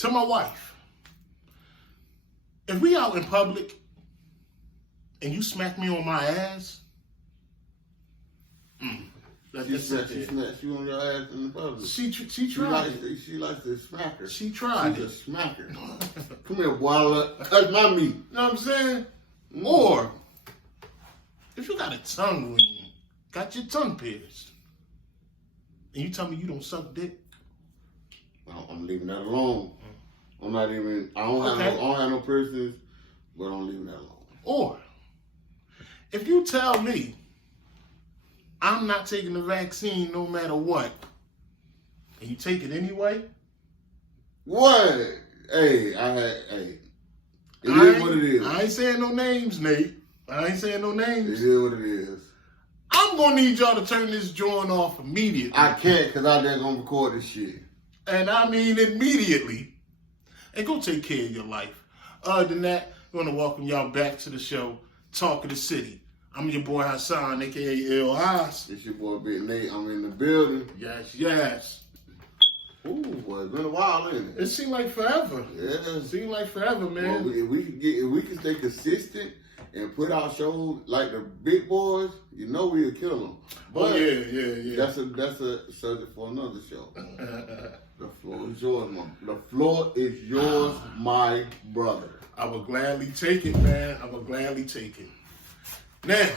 to my wife, if we out in public and you smack me on my ass, She snatched you on your ass in the public. She tried. She likes to smack her. She tried. She's a smacker. Come here, boy. Touch my meat. You know what I'm saying? Or if you got a tongue ring, got your tongue pierced, and you tell me you don't suck dick, I'm leaving that alone. I'm not even. I don't have no piercings, but I'm leaving that alone. Or if you tell me I'm not taking the vaccine no matter what, and you take it anyway. What? Hey, it is what it is. I ain't saying no names, Nate. I ain't saying no names. It is what it is. I'm gonna need y'all to turn this joint off immediately. I can't, because I'm just gonna record this shit. And I mean immediately. And go take care of your life. Other than that, I want to welcome y'all back to the show, Talk of the City. I'm your boy Hassan, a.k.a. ILLHYS. It's your boy Big Nate. I'm in the building. Yes. Ooh, boy, it's been a while, ain't it? It seemed like forever. Yeah. It seemed like forever, man. Well, if we can stay consistent and put out shows like the big boys, you know we'll kill them. But yeah. That's a subject for another show. The floor is yours, The floor is yours, my brother. I will gladly take it, man. I will gladly take it. Now,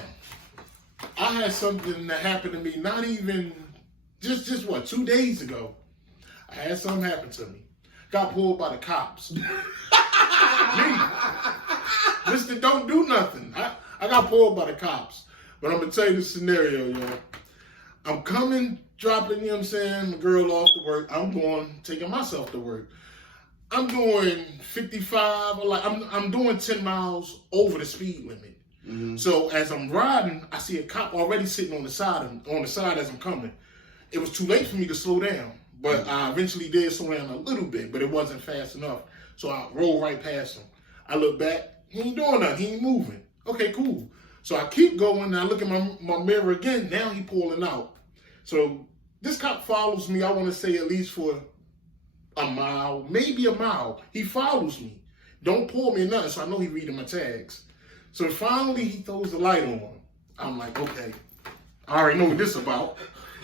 I had something that happened to me not even, just what, 2 days ago. I had something happen to me. Got pulled by the cops. Me. Mr. Don't Do Nothing. I got pulled by the cops. But I'm going to tell you the scenario, y'all. I'm coming, dropping, you know what I'm saying, my girl off to work. I'm going, taking myself to work. I'm doing 55, or like I'm doing 10 miles over the speed limit. Mm-hmm. So as I'm riding, I see a cop already sitting on the side as I'm coming. It was too late for me to slow down, but I eventually did slow down a little bit, but it wasn't fast enough. So I rolled right past him. I look back, he ain't doing nothing, he ain't moving. Okay, cool. So I keep going, and I look at my mirror again, now he pulling out. So this cop follows me, I want to say at least for a mile, maybe a mile. He follows me. Don't pull me or nothing, so I know he reading my tags. So finally, he throws the light on. I'm like, okay, I already know what this about.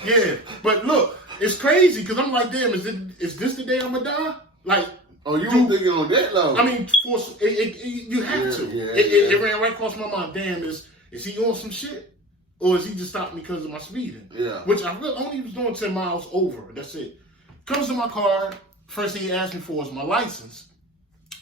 Yeah, but look, it's crazy because I'm like, damn, is this the day I'm gonna die? Like, oh, you were thinking on that level? I mean, you have to. It ran right across my mind. Damn, is he on some shit, or is he just stopped me because of my speeding? Yeah. Which I really only was doing 10 miles over. That's it. Comes to my car. First thing he asked me for was my license.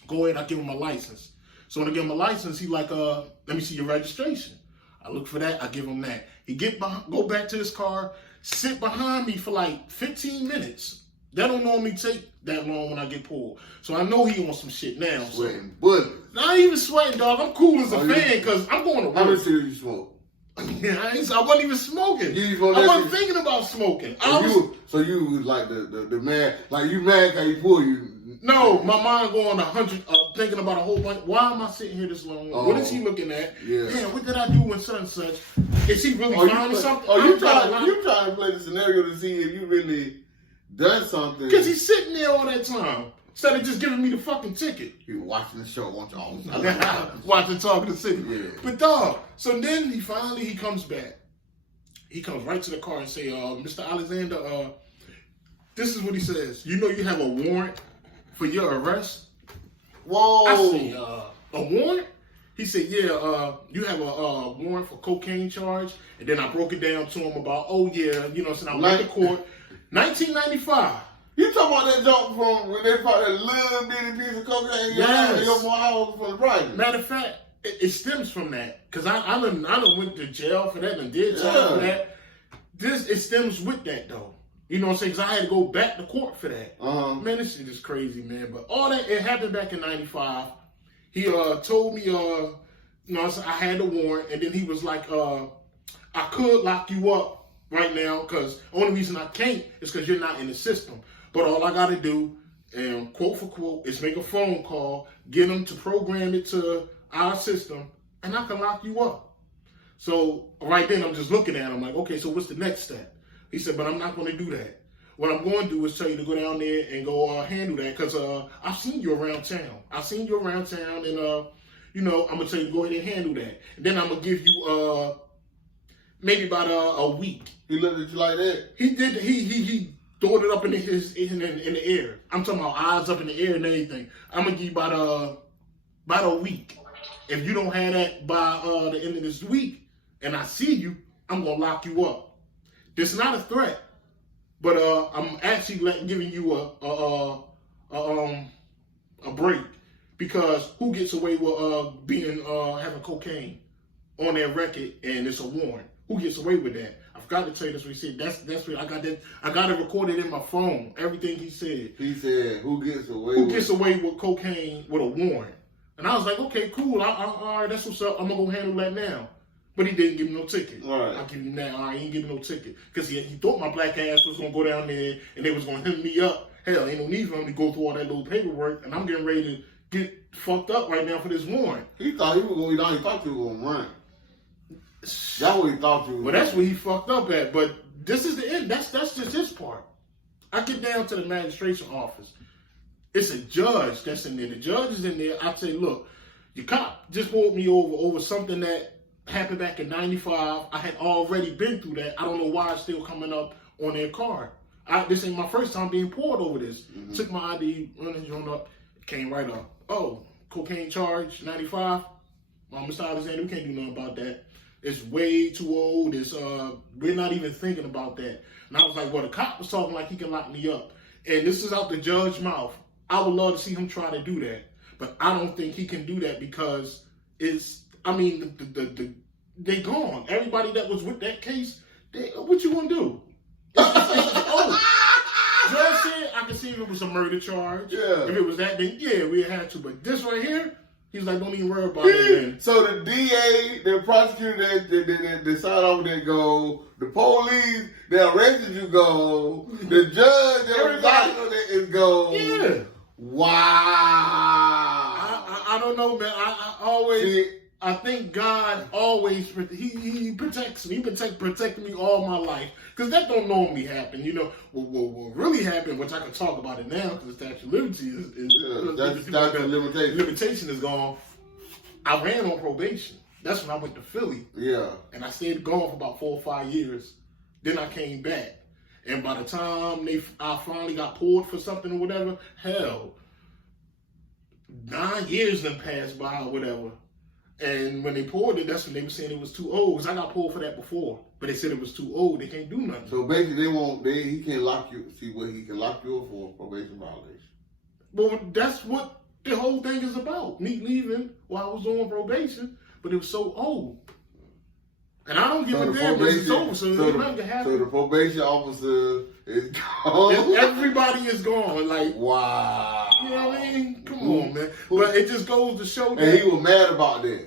Go ahead, I give him my license. So when I give him a license, he like, let me see your registration. I look for that, I give him that. He go back to his car, sit behind me for like 15 minutes. That don't normally take that long when I get pulled. So I know he on some shit now. Sweating bullets. Not even sweating, dog. I'm cool as a fan because I'm going to work. How many cigarettes you smoke? Yeah, I wasn't even smoking. I wasn't thinking about smoking. So you was like the man, like you mad how he pull you. No, my mind going 100, thinking about a whole bunch. Why am I sitting here this long? Oh, what is he looking at? Yeah. Damn, what did I do when such and such? Is he really finding something? You trying to play the scenario to see if you really done something? Because he's sitting there all that time. Instead of just giving me the fucking ticket. You watching the show, won't you? Watching Talk of the City. Yeah. But dog, so then he comes back. He comes right to the car and say, Mr. Alexander, this is what he says. You know you have a warrant for your arrest? Whoa. I say, a warrant? He said, yeah, you have a warrant for cocaine charge. And then I broke it down to him about, oh yeah, you know, so I went to court. 1995. You talking about that jump from when they found that little bitty piece of cocaine in your house from the private? Matter of fact, it stems from that. Because I done went to jail for that and did time for that. It stems with that though. You know what I'm saying? Because I had to go back to court for that. Man, this shit is crazy, man. But all that, it happened back in 95. He told me, I had the warrant. And then he was like, I could lock you up right now. Because the only reason I can't is because you're not in the system. But all I got to do, and quote for quote, is make a phone call, get them to program it to our system, and I can lock you up. So right then, I'm just looking at him like, okay, so what's the next step? He said, but I'm not going to do that. what I'm going to do is tell you to go down there and go handle that, because I've seen you around town. And you know, I'm gonna tell you to go ahead and handle that. And then I'm gonna give you maybe about a week. He looked at you like that? He did. He throwed it up in the air. I'm talking about eyes up in the air and everything. I'm gonna give you about a week. If you don't have that by the end of this week, and I see you, I'm gonna lock you up. This is not a threat, but I'm actually giving you a break, because who gets away with having cocaine on their record and it's a warrant? Who gets away with that? I forgot to tell you this. What he said. That's what I got. I got it recorded in my phone. Everything he said. He said, "Who gets away with cocaine with a warrant?" And I was like, "Okay, cool. All right, that's what's up. I'm gonna go handle that now." But he didn't give me no ticket. Right. I'll give him that. All right, he didn't give me no ticket, because he thought my black ass was gonna go down there and they was gonna hit me up. Hell, ain't no need for him to go through all that little paperwork, and I'm getting ready to get fucked up right now for this warrant. He thought he was going down. He thought you were going to run. That's what he thought you was. Well, that's where he fucked up at. But this is the end. That's just his part. I get down to the magistration office. It's a judge that's in there. The judge is in there. I say, look, your cop just pulled me over something that happened back in '95. I had already been through that. I don't know why it's still coming up on their card. This ain't my first time being pulled over this. Mm-hmm. Took my ID, running joint up, came right up. Oh, cocaine charge, 95. Mr. Alexander, we can't do nothing about that. It's way too old. We're not even thinking about that. And I was like, well, the cop was talking like he can lock me up. And this is out the judge's mouth. I would love to see him try to do that. But I don't think he can do that, because they gone. Everybody that was with that case, what you gonna do? Judge said I could see if it was a murder charge. Yeah. If it was that, then yeah, we had to. But this right here, he's like, don't even worry about it. So the DA, the prosecutor, they sign off, they go. The police, they arrested you, go. The judge, that is go. Yeah. Wow. I don't know, man. I always. I think God always he protects me. He protected me all my life, because that don't normally happen. You know, what really happened, which I can talk about it now, because the statute of limitation is gone. I ran on probation. That's when I went to Philly. Yeah. And I stayed gone for about 4 or 5 years. Then I came back, and by the time I finally got pulled for something or whatever, hell, 9 years done passed by or whatever. And when they pulled it, that's when they were saying it was too old. Because I got pulled for that before, but they said it was too old. They can't do nothing. So basically, he can't lock you. See what he can lock you up for probation violation. Well, that's what the whole thing is about. Me leaving while I was on probation, but it was so old. And I don't give a damn if it's over. So the probation officer is gone. Everybody is gone. Like, wow. You know what I mean? Come on, man. But it just goes to show that. And he was mad about that.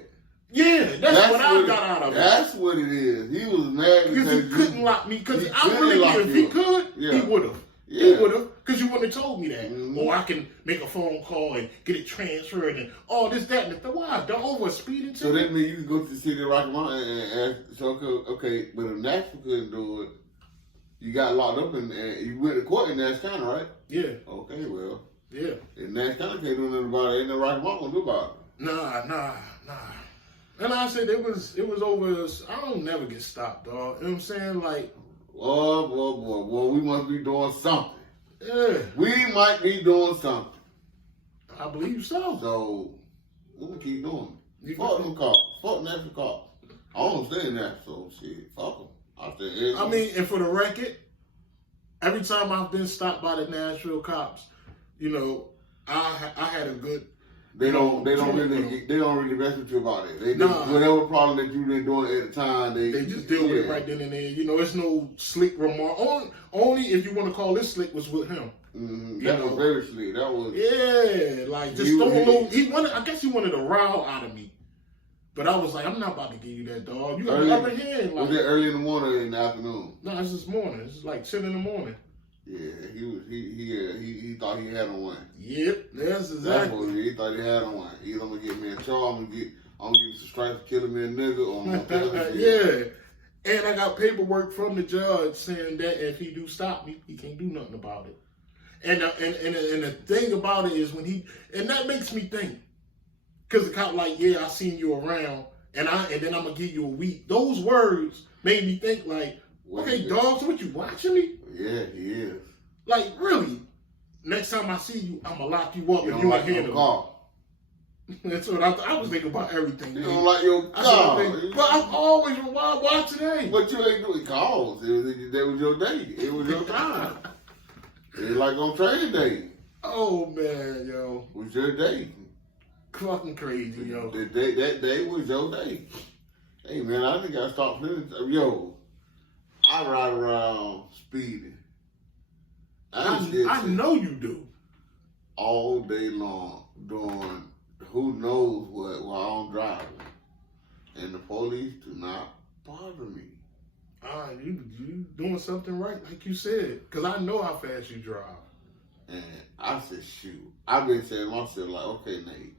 Yeah, that's what I got out of it. That's what it is. He was mad because he couldn't lock me. Because I really think if he could, he would have. Yeah. He would have. Because you wouldn't have told me that. Mm-hmm. Or I can make a phone call and get it transferred and all this, that, and the why? Don't over a speeding ticket. So that means you can go to the city of Rocky Mountain and so okay, but if Nashville couldn't do it, you got locked up and you went to court in Nash County, right? Yeah. Okay, well. Yeah. And Nash County can't do nothing about it. Ain't no Rocky Mountain gonna do about it. Nah. And I said it was over. I don't never get stopped, dog. You know what I'm saying? Like, well, we must be doing something. Yeah. We might be doing something. I believe so. So we'll keep doing it. Fuck them cops. Fuck Nashville cops. I don't stay in Nashville, so shit. Fuck them. I mean, and for the record, every time I've been stopped by the Nashville cops, you know, I had a good. They don't really mess with you about it. They whatever problem that you've been doing at the time, they just deal with it right then and there. You know, it's no slick remark. Only if you want to call this slick was with him. Mm-hmm. That was very slick. That was like just throw a little. I guess he wanted a rile out of me, but I was like, I'm not about to give you that, dog. You got the upper hand. Like, was it early in the morning or in the afternoon? No, it's this morning. It's like 10 in the morning. Yeah, he thought he had on one. Yep, that's exactly. That's what he thought he had on one. Either I'm gonna get me in trouble, I'm gonna give you some stripes for killing me a nigga, or I'm gonna yeah. And I got paperwork from the judge saying that if he do stop me, he can't do nothing about it. And the thing about it is and that makes me think, because the cop like, yeah, I seen you around, and then I'm gonna give you a week. Those words made me think like, okay, dog, so what, you watching me? Yeah, he is. Like, really? Next time I see you, I'm gonna lock you up You and don't you like handle your car. That's what I was thinking about everything. You don't like your car. But I'm always, why today? But you ain't doing calls. That was your day. It was your time. It's like on training day. Oh, man, yo. It was your day. Fucking crazy, yo. That day was your day. Hey, man, I think I stopped feeling. Yo, I ride around speeding. I know you do. All day long doing who knows what while I'm driving. And the police do not bother me. You doing something right, like you said. Because I know how fast you drive. And I said, shoot. I've been saying to myself, like, okay, Nate.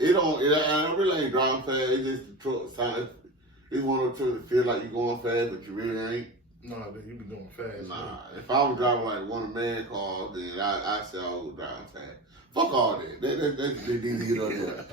I really ain't driving fast. It's just the truck sound. It's one of those trucks that feel like you're going fast, but you really ain't. No, you be going fast. Nah, man. if I was driving like one of man cars, then I say I was driving fast. Fuck all that. That's the deal there.